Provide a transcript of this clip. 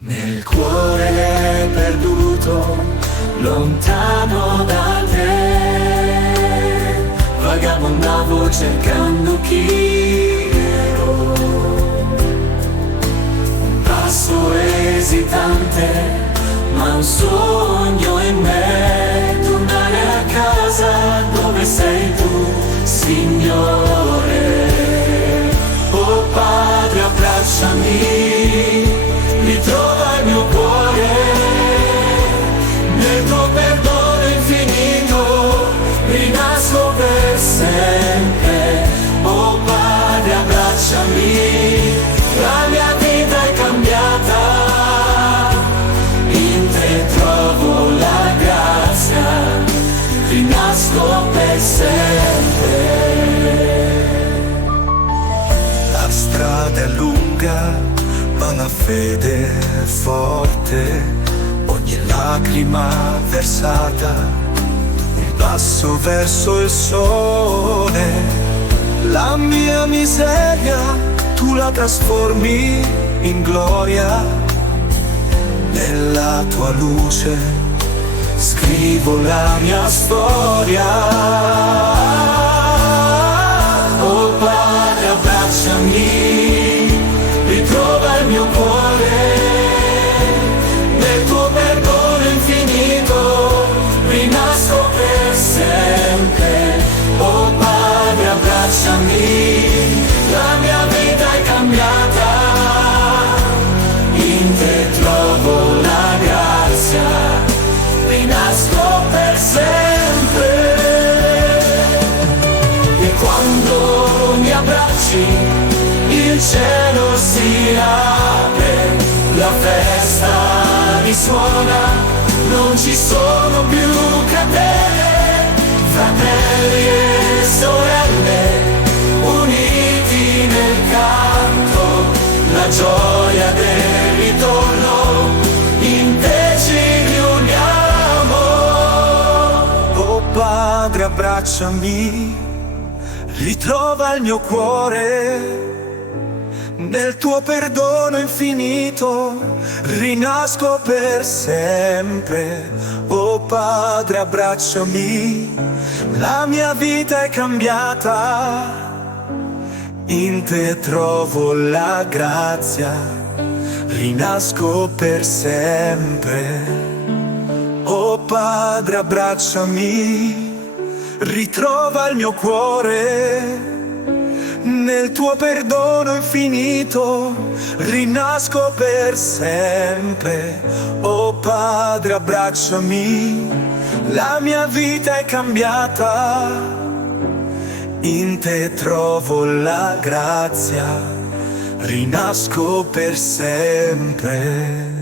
Nel cuore perduto, lontano da te, vagabondavo cercando chi ero. Un passo esitante, ma un sogno in me, tornare a casa dove sei tu, Signore. Oh Padre, abbracciami, ritrova il mio cuore, nel tuo perdono infinito, rinasco per sempre. Oh Padre, abbracciami, la mia vita è cambiata, in te trovo la grazia, rinasco per sempre. La strada è lunga, ma la fede è forte, ogni lacrima versata, un passo verso il sole. La mia miseria tu la trasformi in gloria, nella tua luce scrivo la mia storia. Oh Padre, abbracciami, ritrova il mio cuore, nel tuo perdono infinito, rinasco per sempre. Oh Padre, abbracciami, la mia vita è cambiata, in te trovo la grazia, rinasco per sempre. E quando mi abbracci, il cielo si apre, la festa risuona, non ci sono più catene, fratelli e sorelle, uniti nel canto, la gioia del ritorno, in te ci riuniamo. Oh Padre, abbracciami, ritrova il mio cuore, nel tuo perdono infinito, rinasco per sempre. Oh Padre, abbracciami, la mia vita è cambiata, in te trovo la grazia, rinasco per sempre. Oh Padre, abbracciami, ritrova il mio cuore, nel tuo perdono infinito, rinasco per sempre. Oh Padre, abbracciami, la mia vita è cambiata, in te trovo la grazia, rinasco per sempre.